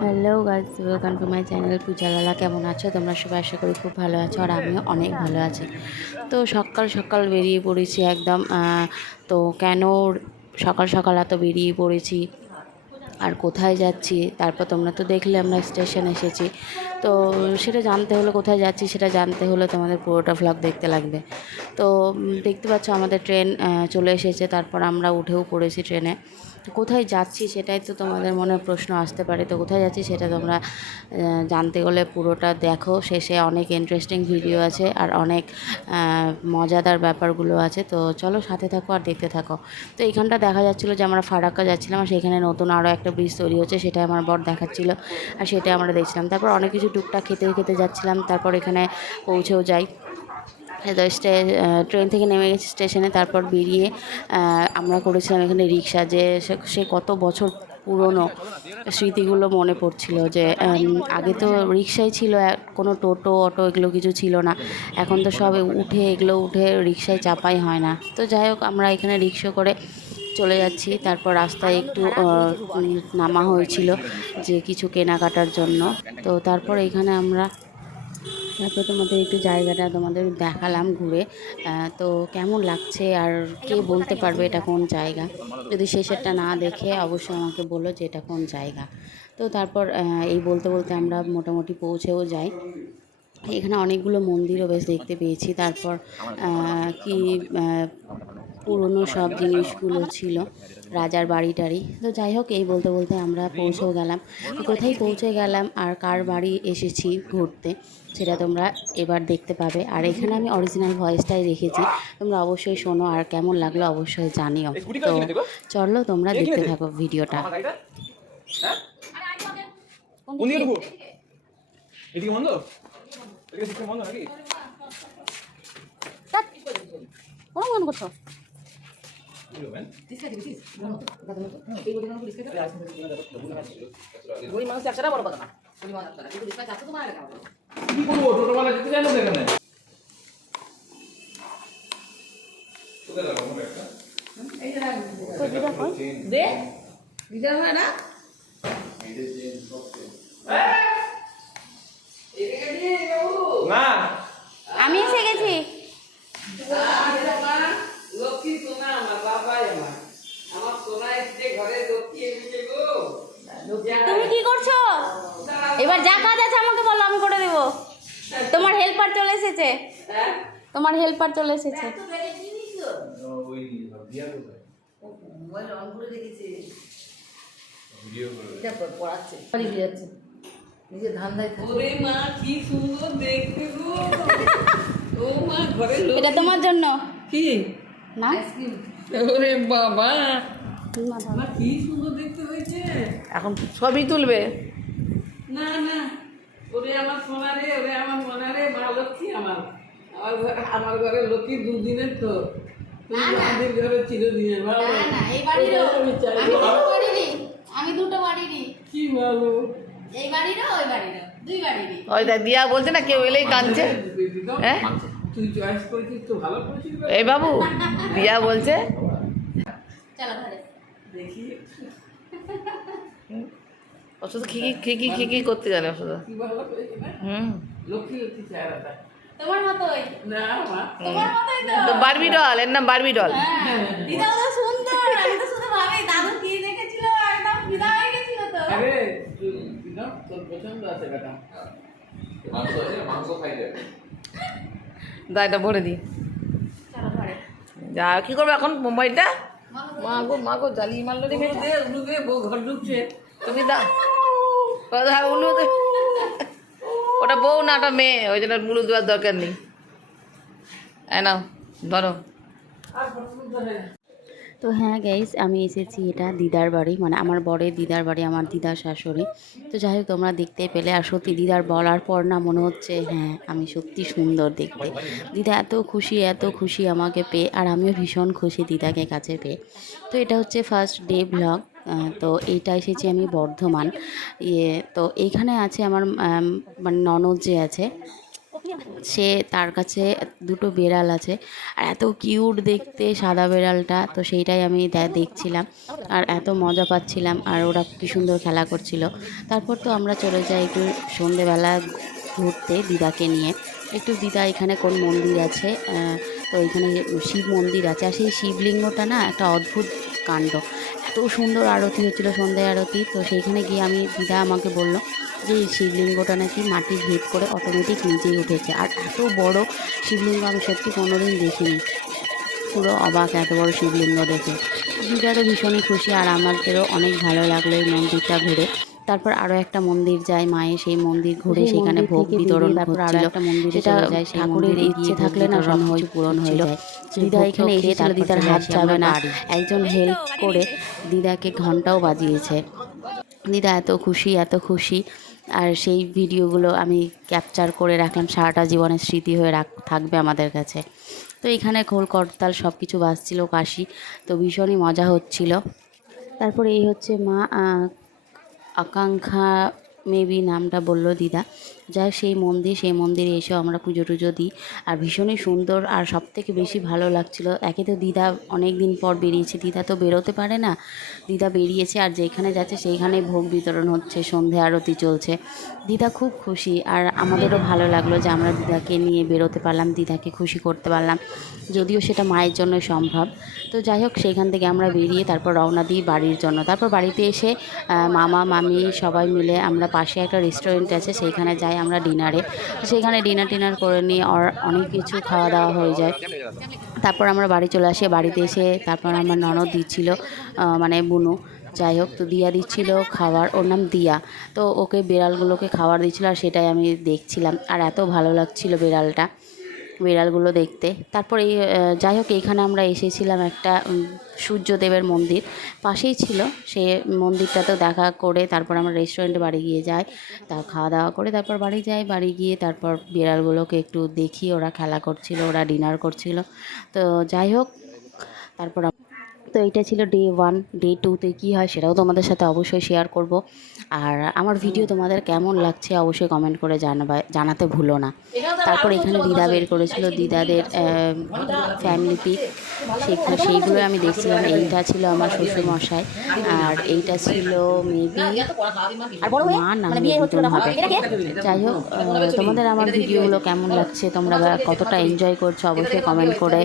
Hello guys welcome to my channel পূজালালা কেমন আছো? তোমরা সবাই আশা করি খুব ভালো আছো আর আমিও অনেক ভালো আছি। তো সকাল সকাল বেরিয়ে পড়েছি একদম তো কেন সকাল সকাল এত বেরিয়ে পড়েছি আর কোথায় যাচ্ছি, তারপর তোমরা তো দেখলে আমরা স্টেশন এসেছি। তো সেটা জানতে হলে কোথায় যাচ্ছি, সেটা জানতে হলে তোমাদের পুরোটা ভ্লগ দেখতে লাগবে। তো দেখতে পাচ্ছ আমাদের ট্রেন চলে এসেছে, তারপর আমরা উঠেও পড়েছি ট্রেনে কোথায় যাচ্ছি সেটাই তো তোমাদের মনে প্রশ্ন আসতে পারে। তো কোথায় যাচ্ছি সেটা তোমরা জানতে গেলে পুরোটা দেখো। শেষে অনেক ইন্টারেস্টিং ভিডিও আছে আর অনেক মজাদার ব্যাপারগুলো আছে। তো চলো সাথে থাকো আর দেখতে থাকো। তো এইখানটা দেখা যাচ্ছিল যে আমরা ফারাক্কা যাচ্ছিলাম আর সেখানে নতুন আরও একটা ব্রিজ তৈরি হচ্ছে। সেটা আমার বর দেখাচ্ছিল আর সেটা আমরা দেখছিলাম। তারপর অনেক কিছু টুকটাক খেতে খেতে যাচ্ছিলাম। তারপর এখানে পৌঁছেও যাই। তো ট্রেন থেকে নেমে গেছি স্টেশনে, তারপর বেরিয়ে আমরা করেছিলাম এখানে রিক্সা, যে সে- কত বছর পুরনো স্মৃতিগুলো মনে পড়ছিল যে আগে তো রিক্সাই ছিল কোনো টোটো, অটো এগুলো কিছু ছিল না। এখন তো সব উঠে, এগুলো উঠে রিক্সায় চাপাই হয় না। তো যাই হোক, আমরা এখানে রিক্সা করে চলে যাচ্ছি। তারপর রাস্তায় একটু নামা হয়েছিল যে কিছু কেনাকাটার জন্য। তো তারপর এখানে আমরা তারপর তোমাদের একটু জায়গাটা তোমাদের দেখালাম ঘুরে। তো কেমন লাগছে আর কে বলতে পারবে এটা কোন জায়গা? যদি শেষেরটা না দেখে অবশ্যই আমাকে বলো যে এটা কোন জায়গা। তো তারপর এই বলতে বলতে আমরা মোটামুটি পৌঁছেও যাই। এখানে অনেকগুলো মন্দিরও বেশ দেখতে পেয়েছি। তারপর কি পুরনো সব জিনিসগুলো ছিল রাজার বাড়ি টাড়ি। তো যাই হোক এই বলতে বলতে আমরা পৌঁছেও গেলাম। কোথায় পৌঁছে গেলাম আর কার বাড়ি এসেছি ঘুরতে সেটা তোমরা এবার দেখতে পাবে। আর এখানে আমি অরিজিনাল ভয়েসটাই রেখেছি। তোমরা অবশ্যই শোনো আর কেমন লাগল অবশ্যই জানিও। তো চলো তোমরা দেখতে থাকো ভিডিওটা। এদিকে। বন্ধ? এদিকে বন্ধ নাকি? কোনো মন করছ? দে হয় না না আমি এসে গেছি লক্ষ্মী সোনা আমার বাবাই আমার আমার সোনা এসছে ঘরে লক্ষ্মী এসেছে গো তুমি কি করছ? এবার যা কাজ আছে আমাকে বলো আমি করে দেবো। তোমার হেল্পার চলে এসেছে। হ্যাঁ? তোমার হেল্পার চলে এসেছে। এটা তোমার জন্য। কি? না? ওরে বাবা। মা কি সুন্দর দেখতে হয়েছে? এখন সবই তুলবে। না না ওরে আমার সোনা রে ওরে আমার মনা রে মা লক্ষ্মী আমার। আমার ঘরে আমার ঘরে লক্ষ্মী দুদিনের তো। আমাদের ঘরে চিরদিনের ভালো আমি চাই। আমি দুটো বাড়িরই কি ভালো। এই বাড়িরও ওই বাড়িরও দুই বাড়িরই। ওই দেখ দিয়া বলছে না কেউ এলেই কাঁদছে। হ্যাঁ? তুই চয়েস করেছিস তো ভালো করেছিস। এই বাবু দিয়া বলছে। চলো ঘরে। দেখি। ও শুধু খিকি খিকি খিকি করতে জানে ও শুধু কি ভালো করেছি না হুম। লক্ষ্মী লক্ষ্মী চেহারাটা। তোমার মতোই। না তোমার মতোই তো। বারবি ডল এর নাম বারবি ডল হ্যাঁ দিদা তো সুন্দর আমি তো শুধু ভাবি দাদু কি দেখেছিল? একদম ফিদা হয়ে গেছিল তো। আরে তুই তোর পছন্দ আছে বেটা। দা এটা ভরে দি। যা কি করব এখন? মোবাইলটা? মা গো মা গো জ্বালিয়ে মারলো রে মেয়েটা। উলু বউ ঘর ঢুকছে। তুমি দা কথা উলু ওটা বউ না ওটা মেয়ে। ওই জন্য উলু দেওয়ার দরকার নেই। এই নাও ধরো আর পছন্দ হয় না তো হ্যাঁ গাইস আমি এসেছি এটা দিদার বাড়ি মানে আমার বরের দিদার বাড়ি, আমার দিদার শাশুড়ি। তো যাই হোক, তোমরা দেখতে পেলে, আর সত্যি দিদার বলার পর না মনে হচ্ছে হ্যাঁ আমি সত্যি সুন্দর দেখতে। দিদা এত খুশি এত খুশি আমাকে পেয়ে, আর আমিও ভীষণ খুশি দিদাকে কাছে পেয়ে। তো এটা হচ্ছে ফার্স্ট ডে ব্লগ তো এইটা এসেছি আমি বর্ধমান। ইয়ে তো এইখানে আছে আমার মানে ননদ যে আছে সে তার কাছে দুটো বেড়াল আছে। আর এত কিউট দেখতে সাদা বেড়ালটা, তো সেইটাই আমি দেখছিলাম। আর এত মজা পাচ্ছিলাম আর ওরা কি সুন্দর খেলা করছিল। তারপর তো আমরা চলে যাই একটু সন্ধেবেলা ঘুরতে দিদাকে নিয়ে। একটু দিদা এখানে কোন মন্দির আছে? তো এখানে শিব মন্দির আছে। আর সেই শিবলিঙ্গটা না একটা অদ্ভুত কাণ্ড। এত সুন্দর আরতি হচ্ছিল, সন্ধ্যায় আরতি। তো সেইখানে গিয়ে আমি দিদা আমাকে বলল যে, এই শিবলিঙ্গটা নাকি মাটির ভেদ করে অটোমেটিক নিজেই উঠেছে। আর এত বড় শিবলিঙ্গ আমি সত্যি কোনোদিন দেখিনি। পুরো অবাক, এত বড় শিবলিঙ্গ দেখে। দিদারও ভীষণই খুশি, আর আমাদেরও অনেক ভালো লাগল এই মন্দিরটা ঘুরে। তারপর আরও একটা মন্দির যায় মায়ে সেই মন্দির ঘুরে সেখানে ভোগ বিতরণ বেরিয়ে তারপর আরও একটা মন্দিরে সেটা যায়, ঠাকুরের ইচ্ছে থাকলে না সব কিছু পূরণ হয়ে যায়। দিদা এখানে এসে তারপর দিদার হাত যাবে না। একজন হেল্প করে দিদাকে ঘন্টাও বাজিয়েছে। দিদা এত খুশি এত খুশি। আর সেই ভিডিওগুলো আমি ক্যাপচার করে রাখলাম সারাটা জীবনের স্মৃতি হয়ে রাখ থাকবে আমাদের কাছে। তো এখানে খোল করতাল সব কিছু বাজছিল কাশি। তো ভীষণই মজা হচ্ছিল। তারপরে এই হচ্ছে মা আকাঙ্ক্ষা মেবি নামটা বলল দিদা। যাই সেই মন্দির, সেই মন্দিরে এসেও আমরা পুজো টুজো দিই। আর ভীষণই সুন্দর আর সব থেকে বেশি ভালো লাগছিল। একে তো দিদা অনেক দিন পর বেরিয়েছে, দিদা তো বেরোতে পারে না। দিদা বেরিয়েছে আর যেখানে যাচ্ছে সেইখানে ভোগ বিতরণ হচ্ছে, সন্ধে আরতি চলছে। দিদা খুব খুশি আর আমাদেরও ভালো লাগল যে আমরা দিদাকে নিয়ে বেরোতে পারলাম, দিদাকে খুশি করতে পারলাম। যদিও সেটা মায়ের জন্য সম্ভব। তো যাই হোক সেখান থেকে আমরা বেরিয়ে তারপর রওনা দিই বাড়ির জন্য। তারপর বাড়িতে এসে মামা, মামি সবাই মিলে আমরা পাশে একটা রেস্টুরেন্ট আছে, সেইখানে যাই আমরা ডিনারে। সেখানে ডিনার টিনার করে নিয়ে আর অনেক কিছু খাওয়া দাওয়া হয়ে যায়। তারপর আমরা বাড়ি চলে আসি। বাড়িতে এসে তারপর আমার ননদ দিচ্ছিল মানে বুনু। যাই হোক, তো দিয়া দিচ্ছিল খাবার। ওর নাম দিয়া। তো ওকে বিড়ালগুলোকে খাবার দিচ্ছিল আর সেটাই আমি দেখছিলাম। আর এত ভালো লাগছিল বিড়ালটা। বিড়ালগুলো দেখতে। তারপর এই যাই হোক এইখানে আমরা এসেছিলাম একটা সূর্যদেবের মন্দির। পাশেই ছিল সে মন্দিরটাতেও দেখা করে তারপর আমরা রেস্টুরেন্টে বাড়ি গিয়ে যাই, তা খাওয়া দাওয়া করে তারপর বাড়ি যাই, বাড়ি গিয়ে তারপর বিড়ালগুলোকে একটু দেখি, ওরা খেলা করছিল, ওরা ডিনার করছিল। তো যাই হোক, তারপর তো এইটা ছিল ডে ওয়ান ডে টুতে কী হয় সেটাও তোমাদের সাথে অবশ্যই শেয়ার করব। আর আমার ভিডিও তোমাদের কেমন লাগছে অবশ্যই কমেন্ট করে জানাবা জানাতে ভুলো না। তারপর এখানে দিদা বের করেছিল দিদাদের ফ্যামিলি পিক সেখানে সেইগুলো আমি দেখছিলাম। এইটা ছিল আমার শ্বশুরমশাই। আর এইটা ছিল মেবি মা না হবে। যাই হোক তোমাদের আমার ভিডিওগুলো কেমন লাগছে তোমরা কতটা এনজয় করছ অবশ্যই কমেন্ট করে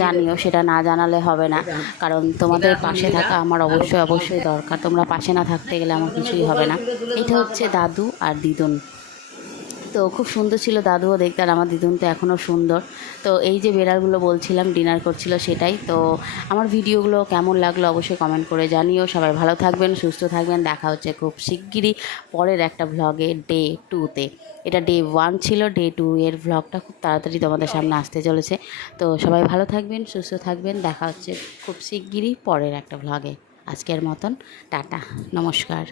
জানিও। সেটা না জানালে হবে না। কারণ তোমাদের পাশে থাকা আমার অবশ্যই অবশ্যই দরকার। তোমরা পাশে না থাকতে গেলে আমার কিছুই হবে না। এটা হচ্ছে দাদু আর দিদুন। তো খুব সুন্দর ছিল, দাদুও দেখতে আর আমার দিদুন তো এখনও সুন্দর। তো এই যে বেড়ালগুলো বলছিলাম, ডিনার করছিল সেটাই। তো আমার ভিডিওগুলো কেমন লাগল অবশ্যই কমেন্ট করে জানিও। সবাই ভালো থাকবেন, সুস্থ থাকবেন। দেখা হচ্ছে খুব শিগগিরই পরের একটা ভ্লগে ডে টুতে এটা ডে ওয়ান ছিল ডে টু এর ভ্লগটা খুব তাড়াতাড়ি তোমাদের সামনে আসতে চলেছে। তো সবাই ভালো থাকবেন, সুস্থ থাকবেন। দেখা হচ্ছে খুব শিগগিরই পরের একটা ভ্লগে আজকের মতন, টাটা, নমস্কার।